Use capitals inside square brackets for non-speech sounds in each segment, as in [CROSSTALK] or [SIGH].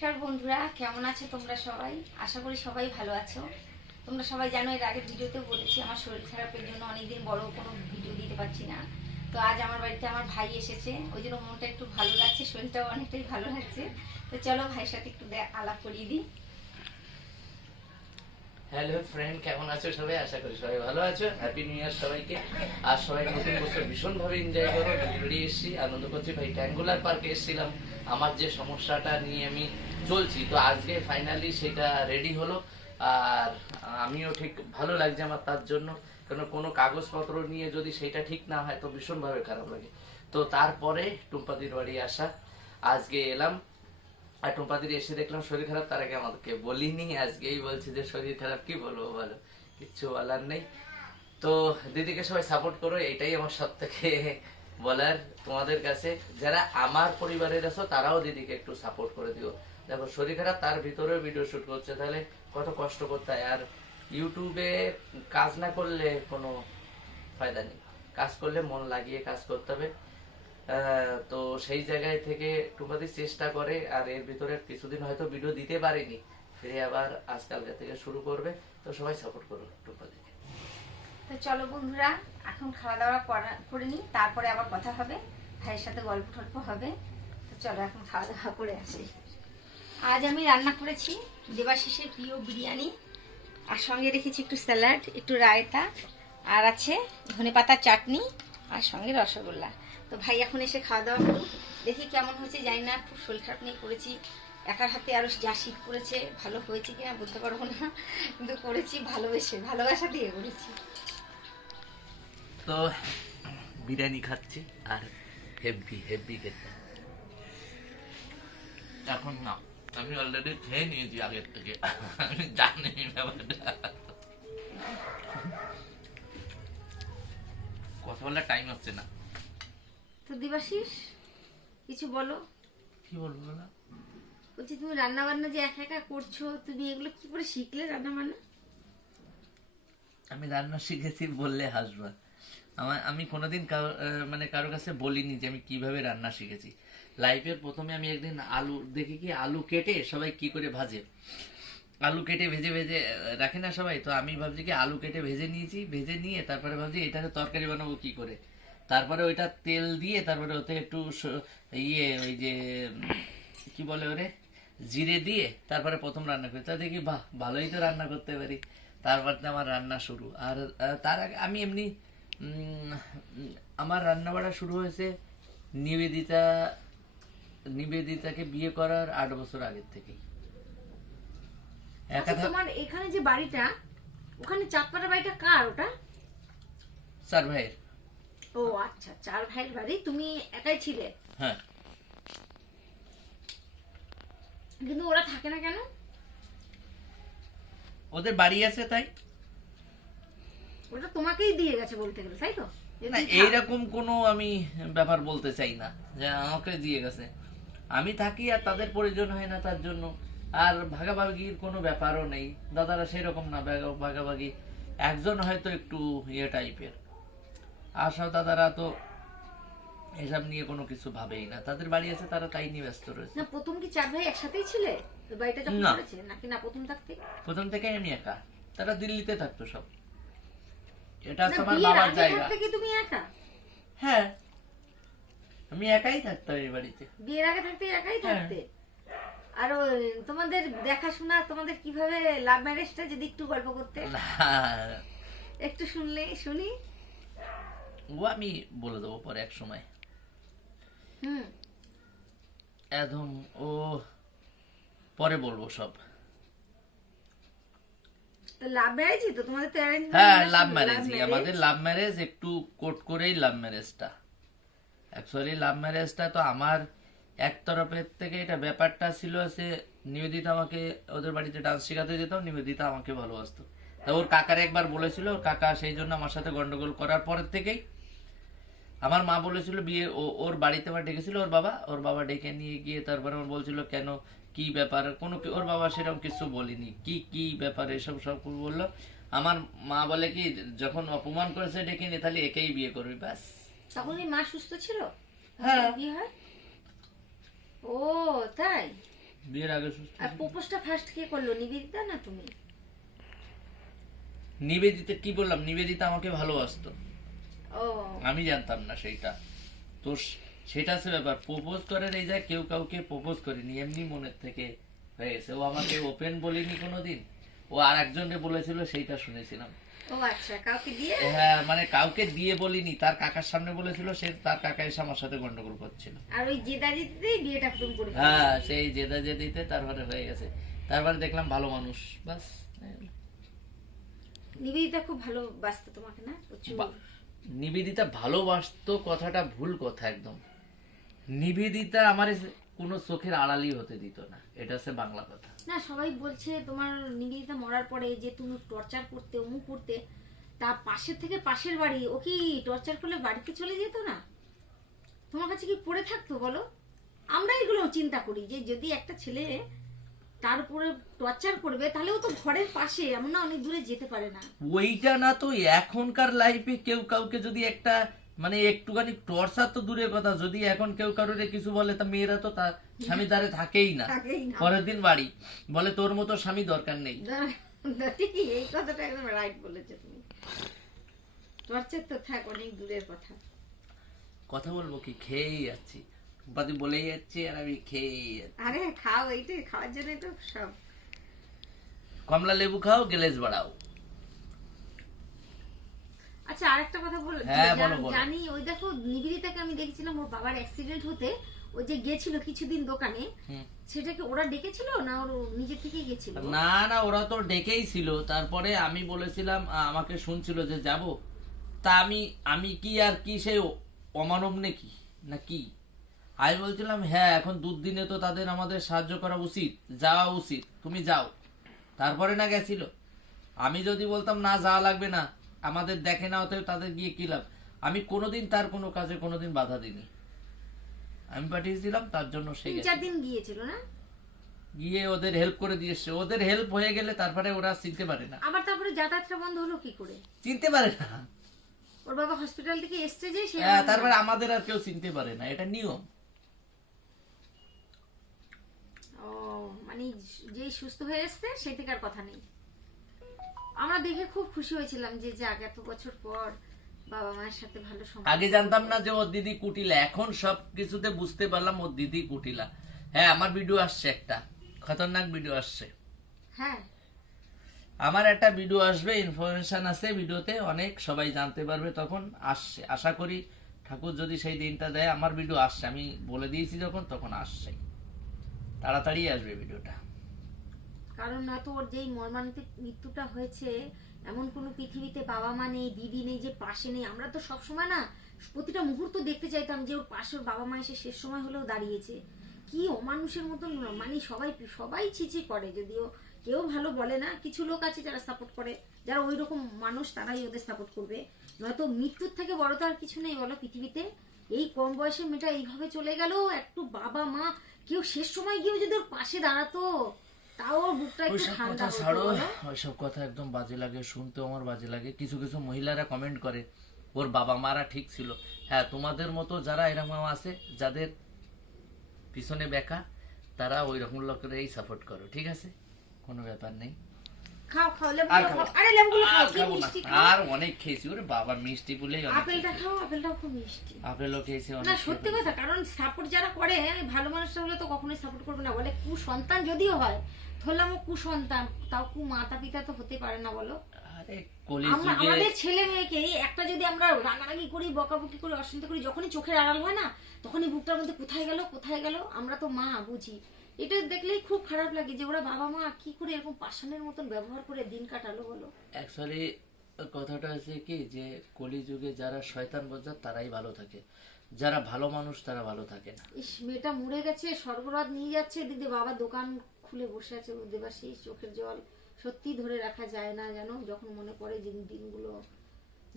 নমস্কার বন্ধুরা, কেমন আছো তোমরা সবাই? আশা করি সবাই ভালো আছো। তোমরা সবাই জানো, এর আগের ভিডিওতে বলেছি, আমার শরীর খারাপের জন্য অনেকদিন বড় কোনো ভিডিও দিতে পারছি না। তো আজ আমার বাড়িতে আমার ভাই এসেছে, ওই জন্য মনটা একটু ভালো লাগছে, শরীরটাও অনেকটাই ভালো লাগছে। তো চলো ভাইয়ের সাথে একটু আলাপ করিয়ে দিই। হ্যালো ফ্রেন্ড কেমন আছো সবাই? আশা করি সবাই ভালো আছো। হ্যাপি নিউ ইয়ার সবাইকে। আর সবাই নতুন বছর ভীষণ ভাবে এনজয় করো বেরিয়ে এসেছি, আনন্দ করছি। ভাই ট্যাঙ্গুলার পার্কে এসেছিলাম। আমার যে সমস্যাটা নিয়ে আমি চলছি, তো আজকে ফাইনালি সেটা রেডি হলো। আর আমিও ঠিক ভালো লাগছে আমার তার জন্য। কারণ কোনো কাগজপত্র নিয়ে যদি সেটা ঠিক না হয়, তো ভীষণভাবে খারাপ লাগে। তো তারপরে টুম্পাদির বাড়ি আসা। আজকে এলাম। আর টুম্পাদির এসে দেখলাম শরীর খারাপ, তার আগে আমাদেরকে বলিনি, আজকেই বলছি যে শরীর খারাপ, কি বলব বলো, কিচ্ছু বলার নেই। তো দিদিকে সবাই সাপোর্ট করো, এটাই আমার সব থেকে বলার তোমাদের কাছে। যারা আমার পরিবারের আছো, তারাও দিদিকে একটু সাপোর্ট করে দিও। দেখো, শরীর খারাপ, তার ভিতরেও ভিডিও শুট করছে, তাহলে কত কষ্ট করতে হয়। আর ইউটিউবে কাজ না করলে কোনো ফায়দা নেই। কাজ করলে মন লাগিয়ে কাজ করতে হবে। তো সেই জায়গায় থেকে টুপাদি চেষ্টা করে, আর এর ভিতরে কিছুদিন হয়তো ভিডিও দিতে পারেনি। ফিরে আবার আজকালকে থেকে শুরু করবে। তো সবাই সাপোর্ট করো টুপাদিকে তো চলো বন্ধুরা, এখন খাওয়া দাওয়া করা- করে নিই, তারপরে আবার কথা হবে। ভাইয়ের সাথে গল্প টল্প হবে। তো চলো এখন খাওয়া দাওয়া করে আসি। আজ আমি রান্না করেছি দেবাশিসের প্রিয় বিরিয়ানি। আর সঙ্গে রেখেছি একটু স্যালাড, একটু রায়তা। আর আছে ধনে পাতার চাটনি, আর সঙ্গে রসগোল্লা। তো ভাই এখন এসে খাওয়া দাওয়া করুন দেখি কেমন হয়েছে জানি না খুব শরীর খারাপ নিয়ে করেছি। একার হাতে আরও যা শীত করেছে ভালো হয়েছে কিনা বলতে পারব না কিন্তু করেছি ভালোবেসে ভালোবাসা দিয়ে করেছি। তো বিরিয়ানি খাচ্ছি আর হেভি হেভি খেতে। এখন না আমি অলরেডি খেয়ে নিয়েছি আগের থেকে। আমি জানি ব্যাপারটা। কথা বলার টাইম হচ্ছে না। তো দিবাশিস কিছু বলো। কি বলব না বলছি তুমি রান্না বান্না যে একা একা করছ তুমি এগুলো কি করে শিখলে রান্না বান্না আমি রান্না শিখেছি বললে হাসবা। আমার আমি কোনোদিন মানে কারও কাছে বলিনি যে আমি কীভাবে রান্না শিখেছি। লাইফের প্রথমে আমি একদিন আলু দেখি কি আলু কেটে সবাই কি করে ভাজে। আলু কেটে ভেজে ভেজে রাখে না সবাই? তো আমি ভাবছি কি আলু কেটে ভেজে নিয়েছি ভেজে নিয়ে তারপরে ভাবছি এটাকে তরকারি বানাবো কি করে? তারপরে ওইটা তেল দিয়ে তারপরে ওতে একটু ইয়ে ওই যে কি বলে ওরে? জিরে দিয়ে তারপরে প্রথম রান্না করি। তা দেখি বাহ ভালোই তো রান্না করতে পারি। তারপর তো আমার রান্না শুরু। আর তার আগে আমি এমনি আমার রান্না বাড়া শুরু হয়েছে নিবেদিতা নিবেদিতাকে বিয়ে করার আট বছর আগের থেকেই। আচ্ছা, তোমার এখানে যে বাড়িটা ওখানে চাঁদপাড়া বাড়িটা কার ওটা? স্যার ভাইয়ের। ও আচ্ছা চার ভাইয়ের বাড়ি? তুমি একাই ছিলে? হ্যাঁ। কিন্তু ওরা থাকে না কেন? ওদের বাড়ি আছে তাই? ওটা তোমাকেই দিয়ে গেছে বলতে গেলে তাই তো? না এইরকম কোনো আমি ব্যাপার বলতে চাই না যে আমাকে দিয়ে গেছে। আমি থাকি আর তাদের প্রয়োজন হয় না তার জন্য। আর ভাগাভাগির কোনো ব্যাপারও নেই। দাদারা সেরকম না ভাগাভাগি। একজন হয়তো একটু ইয়ে টাইপের সব দাদারা তো এসব নিয়ে কোনো কিছু ভাবেই না। তাদের বাড়ি আছে তারা তাই নিয়ে ব্যস্ত রয়েছে। না প্রথম কি চার ভাই একসাথেই ছিলে? বাড়িটা যখন। করেছে? নাকি না প্রথম থাকতে? প্রথম থেকে আমি একা। তারা দিল্লিতে থাকতো সব। এটা তোমার বাবার জায়গা। থাকতে কি তুমি একা? হ্যাঁ। আমি একাই থাকতাম এই বাড়িতে। বিয়ের আগে থাকতে একাই হ্যাঁ। থাকতে? আর তোমাদের দেখাশোনা তোমাদের কীভাবে লাভ ম্যারেজটা যদি একটু গল্প করতে? একটু শুনলে শুনি? ও আমি বলে দেবো পরে এক সময়। হুম। একদম ও পরে বলব সব। লাভ ম্যারেজই তো তোমাদের তো হ্যাঁ লাভ ম্যারেজ আমাদের লাভ ম্যারেজ একটু কোট করেই লাভ ম্যারেজটা অ্যাকচুয়ালি লাভ ম্যারেজটা তো আমার এক তরফের থেকে এটা ব্যাপারটা ছিল সে নিবেদিতা আমাকে ওদের বাড়িতে ডান্স শেখাতে যেতাম নিবেদিতা আমাকে ভালোবাসতো। তা ওর কাকার একবার বলেছিল ওর কাকা সেই জন্য আমার সাথে গন্ডগোল করার পরের থেকেই আমার মা বলেছিল বিয়ে ও- ওর বাড়িতে আমার ডেকেছিল ওর বাবা ওর বাবা ডেকে নিয়ে গিয়ে তারপরে আমার বলছিল কেন? কি ব্যাপার? কোনো ওর বাবা সেরকম কিছু বলিনি। কি কি ব্যাপার এসব সব বলল। আমার মা বলে কি যখন অপমান করেছে ডেকে নিয়ে তাহলে একেই বিয়ে করবি ব্যাস। তখন মা সুস্থ ছিল? হ্যাঁ। বিয়ে হয়? ও তাই? বিয়ের আগে সুস্থ আর ছিল। প্রপোজটা ফার্স্ট কে করল নিবেদিতা না তুমি? নিবেদিতা কি বললাম? নিবেদিতা আমাকে ভালোবাসতো। আমি জানতাম না সেইটা। তো সেটা সে ব্যাপার। প্রপোজ করার এই যায় কেউ কাউকে প্রপোজ করেনি এমনি মনের থেকে হয়ে গেছে। ও আমাকে ওপেন বলিনি কোনোদিন। ও আর একজনকে বলেছিল সেইটা শুনেছিলাম। ও আচ্ছা কাউকে দিয়ে? হ্যাঁ মানে কাউকে দিয়ে বলিনি। তার কাকার সামনে বলেছিল সে তার কাকা এসে আমার সাথে গন্ডগোল করছিল। আর ওই জেদা বিয়েটা করে হ্যাঁ সেই জেদা জেদিতে তারপরে হয়ে গেছে। তারপরে দেখলাম ভালো মানুষ বাস। নিবেদিতা খুব ভালো বাঁচতো তোমাকে না? প্রচুর। নিবেদিতা ভালোবাসতো কথাটা ভুল কথা একদম। নিবেদিতা আমার কোনো চোখের আড়ালি হতে দিত না। এটা হচ্ছে বাংলা কথা। না, সবাই বলছে তোমার নিবেদিতা মরার পরে যে তুমি টর্চার করতে, অমুক করতে, তা পাশের থেকে পাশের বাড়ি, ও কি টর্চার করলে বাড়িতে চলে যেত না? তোমার কাছে কি পড়ে থাকতো বলো? আমরা এগুলো চিন্তা করি যে যদি একটা ছেলে তার উপরে টর্চার করবে তো ঘরের পাশে এমন না অনেক দূরে যেতে পারে না। ওইটা না তো এখনকার লাইফে কেউ কাউকে যদি একটা মানে একটুখানি টর্চার তো দূরের কথা যদি এখন কেউ কারোর কিছু বলে তা মেয়েরা তো তার স্বামী দ্বারে থাকেই না। পরের দিন বাড়ি। বলে তোর মতো স্বামী দরকার নেই। এই কথাটা একদম রাইট বলেছ তুমি। টর্চার তো থাক অনেক দূরের কথা। কথা বলব কি? খেয়েই যাচ্ছি। বাদি বলেই যাচ্ছি আর আমি খেয়েই যাচ্ছি। আরে খাও এইটাই খাওয়ার জন্য তো সব। কমলা লেবু খাও গ্যালেজ বাড়াও। আচ্ছা আরেকটা কথা বল হ্যাঁ, জান- বলো, বলো। জানি ওই দেখো নিবেদিতাকে আমি দেখছিলাম ওর বাবার অ্যাক্সিডেন্ট হতে ও যে গেছিল কিছুদিন দোকানে। সেটাকে ওরা ডেকেছিল না ওর নিজে থেকেই গেছিল? না না ওরা তো ডেকেই ছিল। তারপরে আমি বলেছিলাম আমাকে শুনছিল যে যাব। তা আমি আমি কি আর কি সেই অমানব নাকি? না কি? আমি বলছিলাম হ্যাঁ এখন দুদিনে তো তাদের আমাদের সাহায্য করা উচিত যাওয়া উচিত তুমি যাও। তারপরে না গেছিল। আমি যদি বলতাম না যাওয়া লাগবে না আমাদের দেখে না অতএব তাদের গিয়ে কি লাভ? আমি কোনোদিন তার কোনো কাজে কোনোদিন বাধা দিইনি। আমি পাঠিয়েছিলাম তার জন্য সে তিন চার দিন গিয়েছিল না? গিয়ে ওদের হেল্প করে দিয়েছে ওদের হেল্প হয়ে গেলে তারপরে ওরা চিনতে পারে না। আবার তারপরে যাতায়াতটা বন্ধ হলো কি করে? চিনতে পারে না। ওর বাবা হসপিটাল থেকে এসছে যে সে হ্যাঁ, তারপরে আমাদের আর কেউ চিনতে পারে না এটা নিয়ম। ও মানে যেই সুস্থ হয়ে এসছে আর কথা নেই। আমরা দেখে খুব খুশি হয়েছিলাম যে যাক এত বছর পর বাবা মায়ের সাথে ভালো সম্পর্ক। আগে জানতাম না যে ওর দিদি কুটিলা। এখন সব কিছুতে বুঝতে পারলাম ওর দিদি কুটিলা। হ্যাঁ আমার ভিডিও আসছে একটা। খতরনাক ভিডিও আসছে। হ্যাঁ। আমার একটা ভিডিও আসবে ইনফরমেশন আছে ভিডিওতে অনেক সবাই জানতে পারবে তখন আসছে। আশা করি ঠাকুর যদি সেই দিনটা দেয় আমার ভিডিও আসছে। আমি বলে দিয়েছি যখন তখন আসছে। তাড়াতাড়ি আসবে ভিডিওটা। কারণ নয়তো ওর যেই মর্মান্তিক মৃত্যুটা হয়েছে, এমন কোনো পৃথিবীতে বাবা মা নেই, দিদি নেই, যে পাশে নেই, আমরা তো সব সময় না প্রতিটা মুহূর্ত দেখতে চাইতাম যে ওর পাশে ওর বাবা মা এসে শেষ সময় হলেও দাঁড়িয়েছে। কি অমানুষের মতন মানে সবাই সবাই ছিচি করে, যদিও কেউ ভালো বলে না, কিছু লোক আছে যারা সাপোর্ট করে, যারা ওই রকম মানুষ তারাই ওদের সাপোর্ট করবে। নয়তো মৃত্যুর থেকে বড় তো আর কিছু নেই, বলো পৃথিবীতে। এই কম বয়সে মেয়েটা এইভাবে চলে গেল, একটু বাবা মা কেউ শেষ সময় গিয়েও যদি ওর পাশে দাঁড়াতো তাও ওর বুকটা একটু ঠান্ডা কথা ছাড়ো ওইসব কথা একদম বাজে লাগে শুনতেও আমার বাজে লাগে। কিছু কিছু মহিলারা কমেন্ট করে ওর বাবা মারা ঠিক ছিল। হ্যাঁ তোমাদের মতো যারা এরকম আছে যাদের পিছনে বেকা তারা ওই রকম লোকেরাই সাপোর্ট করো ঠিক আছে? কোনো ব্যাপার নেই। খাও খাও লেবু খাও। আরে লেবুগুলো খাও কি মিষ্টি আর অনেক খেয়েছি ওরে বাবা মিষ্টি বলেই অনেক আপেলটা খাও আপেলটাও খুব মিষ্টি। আপেলও খেয়েছি না সত্যি কথা কারণ সাপোর্ট যারা করে ভালো মানুষরা হলে তো কখনোই সাপোর্ট করবে না। বলে কুসন্তান যদিও হয় ধরলাম তাও কু মাতা পিতা তো হতে পারে না বলো। আমাদের ছেলে মেয়েকে একটা যদি আমরা রাগারাগি করি বকাবকি করি অশান্তি করি যখনই চোখের আড়াল হয় না তখনই বুকটার মধ্যে কোথায় গেল কোথায় গেল আমরা তো মা বুঝি। এটা দেখলেই খুব খারাপ লাগে যে ওরা বাবা মা কি করে এরকম পাষাণের মতন ব্যবহার করে দিন কাটালো বলো। অ্যাকচুয়ালি কথাটা হচ্ছে কি যে কলিযুগে যারা শয়তান বজ্জার তারাই ভালো থাকে। যারা ভালো মানুষ তারা ভালো থাকে না। ইস মেয়েটা মরে গেছে স্বর্গরাত নিয়ে যাচ্ছে দিদি বাবা দোকান খুলে বসে আছে দেবাশিস চোখের জল সত্যি ধরে রাখা যায় না জানো যখন মনে পড়ে যে দিনগুলো।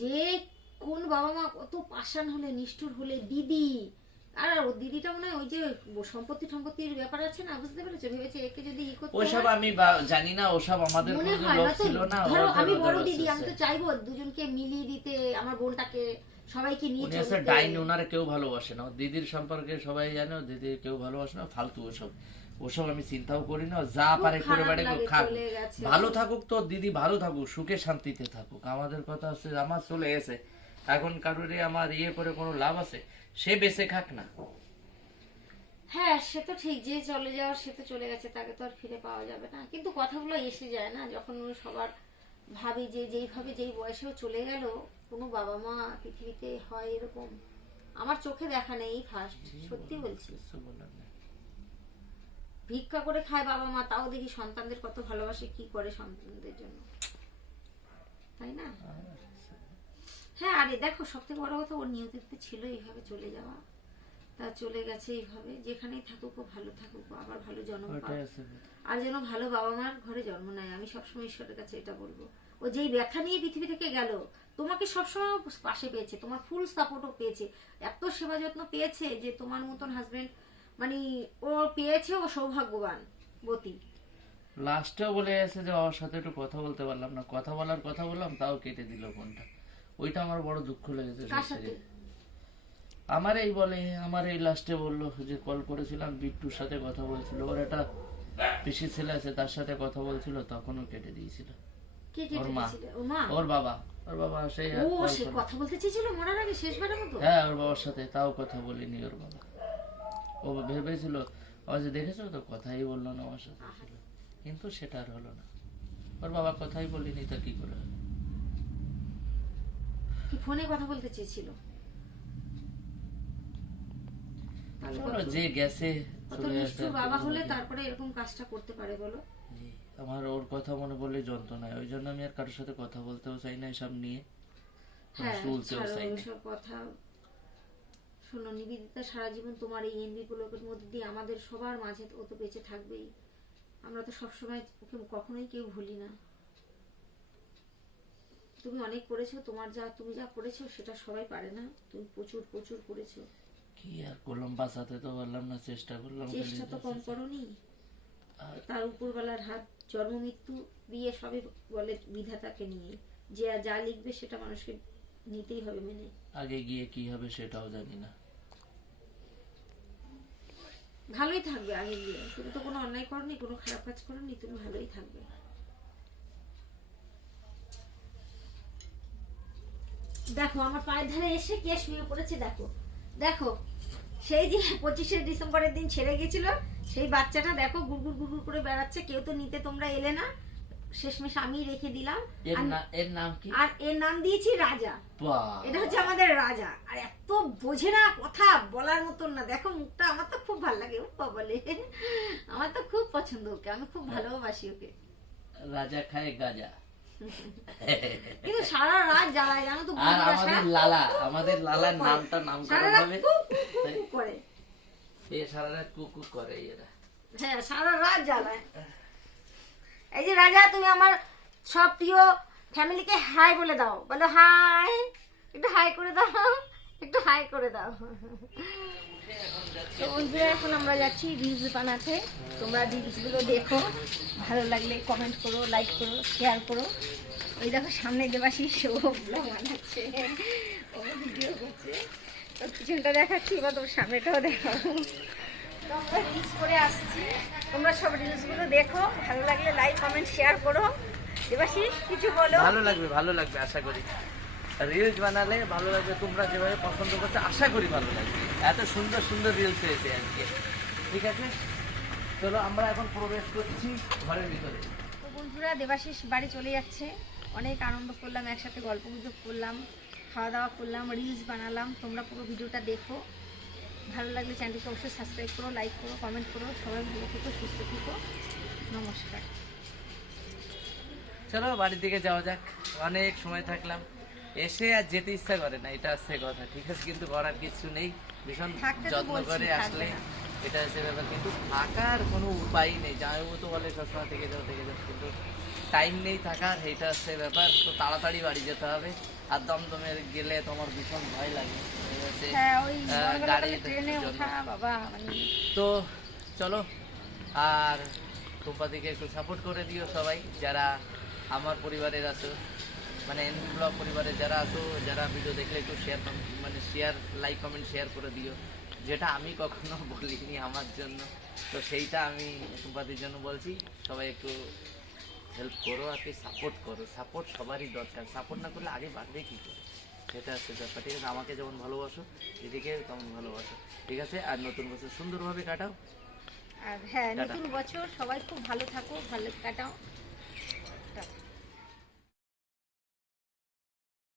যে কোন বাবা মা কত পাষাণ হলে নিষ্ঠুর হলে দিদি আর ওর দিদিটা মনে হয় ওই যে সম্পত্তি সম্পত্তির ব্যাপার আছে না বুঝতে পেরেছ? ভেবেছে একে যদি ই করতে ওসব আমি জানি না ওসব আমাদের লোক ছিল না ধরো আমি বড় দিদি আমি তো চাইব দুজনকে মিলিয়ে দিতে আমার বোনটাকে সবাইকে নিয়ে উনি আছে ডাইন ওনারা কেউ ভালোবাসে না। দিদির সম্পর্কে সবাই জানে দিদি কেউ ভালোবাসে না ফালতু ওসব। ওসব আমি চিন্তাও করি না যা পারে করে বেড়ে খাক। ভালো থাকুক তো দিদি ভালো থাকুক সুখে শান্তিতে থাকুক। আমাদের কথা হচ্ছে আমার চলে গেছে। এখন কারোরে আমার ইয়ে করে কোনো লাভ আছে? সে বেঁচে খাক না। হ্যাঁ সে তো ঠিক যে চলে যাওয়ার সে তো চলে গেছে তাকে তো আর ফিরে পাওয়া যাবে না। কিন্তু কথাগুলো এসে যায় না যখন সবার ভাবি যে যেইভাবে যেই বয়সেও চলে গেল কোনো বাবা মা পৃথিবীতে হয় এরকম? আমার চোখে দেখা নেই ফার্স্ট সত্যি বলছি। ভিক্ষা করে খায় বাবা মা তাও দেখি সন্তানদের কত ভালোবাসে কি করে সন্তানদের জন্য? তাই না? হ্যাঁ আরে দেখো সব থেকে বড় কথা ওর নিয়তিতে ছিল এইভাবে চলে যাওয়া। তা চলে গেছে এইভাবে যেখানেই থাকুক ও ভালো থাকুক আবার ভালো জন্ম পাক। আর যেন ভালো বাবা মার ঘরে জন্ম নেয় আমি সবসময় ঈশ্বরের কাছে এটা বলব। ও যেই ব্যাখ্যা নিয়ে পৃথিবী থেকে গেল তোমাকে সবসময় পাশে পেয়েছে তোমার ফুল সাপোর্টও পেয়েছে। এত সেবা যত্ন পেয়েছে যে তোমার মতন হাজবেন্ড মানে ও পেয়েছে ও সৌভাগ্যবান বতী লাস্টেও বলে গেছে যে ওর সাথে একটু কথা বলতে পারলাম না। কথা বলার কথা বললাম তাও কেটে দিল ফোনটা। ওইটা আমার বড় দুঃখ লেগেছে। আমার এই বলে আমার এই লাস্টে বলল যে কল করেছিলাম বিট্টুর সাথে কথা বলছিল। ওর একটা পিসি ছেলে আছে তার সাথে কথা বলছিল তখনও কেটে দিয়েছিল। ওর মা। ওর বাবা। ওর বাবা সেই কথা বলতে চেয়েছিল মরার আগে শেষবারের মতো? হ্যাঁ ওর বাবার সাথে তাও কথা বলিনি ওর বাবা। ও ভেবেছিল যে দেখেছ তো কথাই বলল না আমার সাথে। কিন্তু সেটা আর হলো না। ওর বাবা কথাই বলিনি তা কি করে? কি ফোনে কথা বলতে চেয়েছিল? যে গেছে বাবা হলে তারপরে এরকম কাজটা করতে পারে বলো। আমার ওর কথা মনে পড়লে যন্ত্রণায়। ওই জন্য আমি আর কারোর সাথে কথা বলতেও চাই না এসব নিয়ে। হ্যাঁ চলতেও চাই না। কথা। শোনো নিবেদিতা সারা জীবন তোমার এই এনবি গুলোকের মধ্যে দিয়ে আমাদের সবার মাঝে ও তো বেঁচে থাকবেই। আমরা তো সবসময় ওকে কখনোই কেউ ভুলি না। তুমি অনেক করেছ তোমার যা তুমি যা করেছ সেটা সবাই পারে না। তুমি প্রচুর প্রচুর করেছ। কি আর করলাম? বাঁচাতে তো পারলাম না চেষ্টা করলাম চেষ্টা তো কম করনি। তার উপরবেলার হাত জন্ম মৃত্যু দিয়ে সবই বলে বিধাতাকে নিয়ে। যে যা লিখবে সেটা মানুষকে নিতেই হবে মেনে। আগে গিয়ে কি হবে সেটাও জানি না। ভালোই থাকবে আগে গিয়ে। তুমি তো কোনো অন্যায় করনি কোনো খারাপ কাজ করনি তুমি ভালোই থাকবে। দেখো আমার পায়ের ধারে এসে কে শুয়ে পড়েছে দেখো। দেখো সেই যে পঁচিশে ডিসেম্বরের দিন ছেড়ে গেছিল সেই বাচ্চাটা দেখো গুড়গুড় গুড়গুড় করে বেড়াচ্ছে কেউ তো নিতে তোমরা এলে না। শেষমেশ আমি রেখে দিলাম। এর নাম কি? আর এর নাম দিয়েছি রাজা। এটা হচ্ছে আমাদের রাজা। আর এত বোঝে না কথা বলার মতন না। দেখো মুখটা আমার তো খুব ভালো লাগে ও বলে আমার তো খুব পছন্দ ওকে আমি খুব ভালোবাসি ওকে। রাজা খায় গাজা। কিন্তু সারা রাত জ্বালায় জানো তো আর আমাদের লালা আমাদের লালার নামটা নামকরণ হবে। করে। এ সারা রাত কুকু করে এরা। হ্যাঁ সারা রাত জ্বালায়। এই যে রাজা তুমি আমার সব প্রিয় ফ্যামিলিকে হাই বলে দাও। বলো হাই একটু হাই করে দাও একটু হাই করে দাও। তো বন্ধুরা, এখন আমরা যাচ্ছি রিলস বানাতে। তোমরা রিলসগুলো দেখো। ভালো লাগলে কমেন্ট করো লাইক করো শেয়ার করো। ওই দেখো, সামনে দেবাশিস [LAUGHS] ও বানাচ্ছে। ও ভিডিও করছে। তো পিছনটা দেখাচ্ছি, এবার তোর সামনেটাও দেখাও তো আমরা রিলস করে আসছি। তোমরা সব রিলসগুলো দেখো। ভালো লাগলে লাইক কমেন্ট শেয়ার করো। দেবাশিস কিছু বলো? ভালো লাগবে ভালো লাগবে, আশা করি। রিলস বানালে ভালো লাগবে তোমরা যেভাবে পছন্দ করছ, আশা করি ভালো লাগবে। এত সুন্দর সুন্দর রিলস হয়েছে আজকে। ঠিক আছে? চলো আমরা এখন প্রবেশ করছি ঘরের ভিতরে। তো বন্ধুরা দেবাশিস বাড়ি চলে যাচ্ছে। অনেক আনন্দ করলাম একসাথে গল্প গুজব করলাম খাওয়া দাওয়া করলাম রিলস বানালাম। তোমরা পুরো ভিডিওটা দেখো। ভালো লাগলে চ্যানেলটিকে অবশ্যই সাবস্ক্রাইব করো লাইক করো কমেন্ট করো। সবাই ভালো থেকো সুস্থ থেকো। নমস্কার। চলো বাড়ির দিকে যাওয়া যাক। অনেক সময় থাকলাম। এসে আর যেতে ইচ্ছা করে না এটা হচ্ছে কথা ঠিক আছে? কিন্তু করার কিছু নেই ভীষণ যত্ন করে আসলে এটা হচ্ছে ব্যাপার। কিন্তু থাকার কোনো উপায় নেই জামাইবাবু তো বলে সবসময় থেকে যাও থেকে যাও কিন্তু টাইম নেই থাকার এইটা হচ্ছে ব্যাপার। তো তাড়াতাড়ি বাড়ি যেতে হবে আর দমদমে গেলে তোমার ভীষণ ভয় লাগে। হ্যাঁ মানে তো চলো আর তোমাদেরকে একটু সাপোর্ট করে দিও সবাই যারা আমার পরিবারের আছো। মানে এন ব্লগ পরিবারের যারা আছো যারা ভিডিও দেখলে একটু শেয়ার মানে শেয়ার লাইক কমেন্ট শেয়ার করে দিও। যেটা আমি কখনো [LAUGHS] বলিনি আমার জন্য। তো সেইটা আমি টুম্পাদির জন্য বলছি সবাই একটু হেল্প করো আর কি সাপোর্ট করো। সাপোর্ট সবারই দরকার। সাপোর্ট না করলে আগে বাড়বে কী করে? সেটা হচ্ছে ব্যাপার। ঠিক আছে আমাকে যেমন ভালোবাসো দিদিকে তেমন ভালোবাসো। ঠিক আছে আর নতুন বছর সুন্দরভাবে কাটাও। আর হ্যাঁ নতুন বছর সবাই খুব ভালো থাকো ভালো কাটাও।